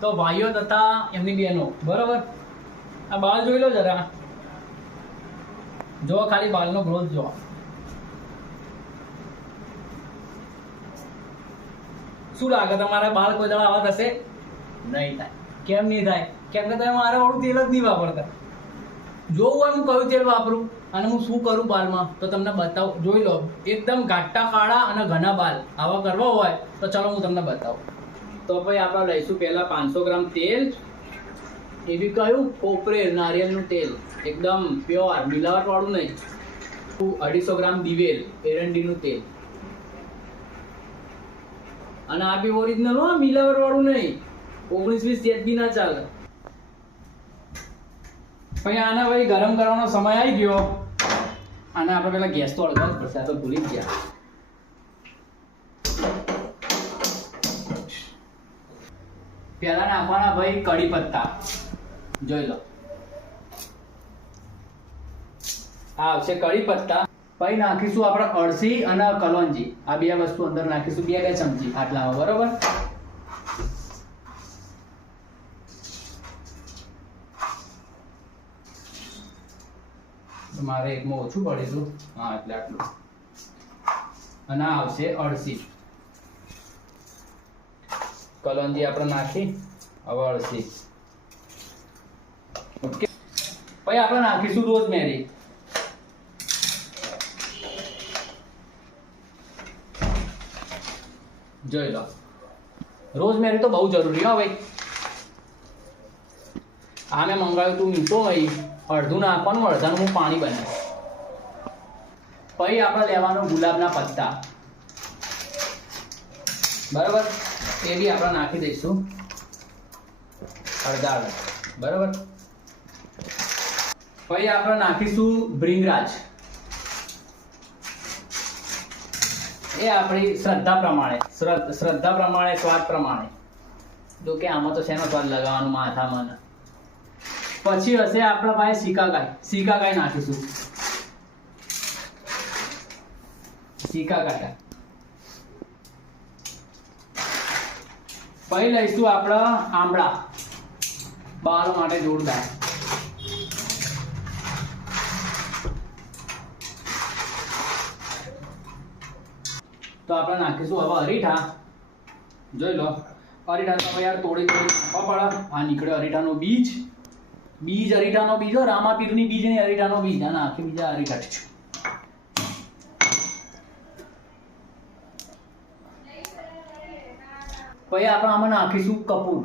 તો ભાઈઓ તથા એમની બહેનો, બરાબર, આ બાલ જોઈ લો જરા, જો ખાલી બાલનો ગ્રોથ જો. શું લાગે તમારા બાલ કોઈ દાડા આવા થશે? નહીં થાય. કેમ નહીં થાય? કેમ કે તમે મારા વાળું તેલ જ નહીં વાપરતા. જોવું હોય હું કયું તેલ વાપરું અને હું શું કરું બાલમાં તો તમને બતાવું. જોઈ લો, એકદમ ઘાટા કાળા અને ઘણા બાલ આવા કરવા હોય તો ચલો હું તમને બતાવું. તો ભાઈ આપણે લઈશું પહેલા 500 ગ્રામ તેલ. એ બી કયું? કોપરેલ નારિયેળનું તેલ, એકદમ પ્યોર, મિલાવટ વાળું નહીં. 250 ગ્રામ દિવેલ એરંડીનું તેલ, અને આ બી ઓરિજિનલ હો, મિલાવટ વાળું નહીં. 19-20 સેટ બી ના ચાલે. પછી આને ભાઈ ગરમ કરવાનો સમય આવી ગયો. આને આપણે પેલા ગેસ તો અડવા જ પડશે, આ તો ભૂલી જ ગયા. પેલા નાખવાના ભાઈ કડી પત્તા, જોઈ લો, આ આવશે કડી પત્તા. પછી નાખીશું આપણે અળસી અને કલોંજી, આ બે વસ્તુ અંદર નાખીશું, 2 ચમચી આટલા, બરોબર. મારે એકમાં ઓછું પડેલું, હા એટલે આટલું. અને આ આવશે અળસી, કલોંજી આપણે નાખી, હવે અળસી. ઓકે, પછી આપણે નાખીશું રોઝમેરી. જોઈ લો, રોઝમેરી તો બહુ જરૂરી હો ભાઈ. આ મેં મંગાવ્યું તું મીઠો ભાઈ, અડધું નાખવાનું, અડધાનું હું પાણી બનાવીશ. પછી આપણે લેવાનું ગુલાબના પત્તા, બરાબર, એ બી આપણે નાખી દઈશું અડધા, બરાબર. પછી આપણે નાખીશું ભૃંગરાજ, એ આપણી શ્રદ્ધા પ્રમાણે, શ્રદ્ધા પ્રમાણે, સ્વાદ પ્રમાણે. જો કે આમાં તો શેનો સ્વાદ લગાવવાનો માથામાં. પછી હશે આપણા પાસે સિકાકાઈ, સિકાકાઈ નાખીશું, સિકાકાઈ. પછી લઈશું આપણા આંબળા, બાળ માટે જોરદાર. તો આપણે નાખીશું હવે અરીઠા. જોઈ લો, અરીઠા તો યાર તોડી નાખવા પડે. આ નીકળે અરીઠાનો બીજ, બીજ અરીઠાનો બીજ, રામાપીરની બીજ નહીં, અરીઠાનો બીજ. અને આખી બીજા અરીઠા. પછી આપણે આમાં નાખીશું કપૂર.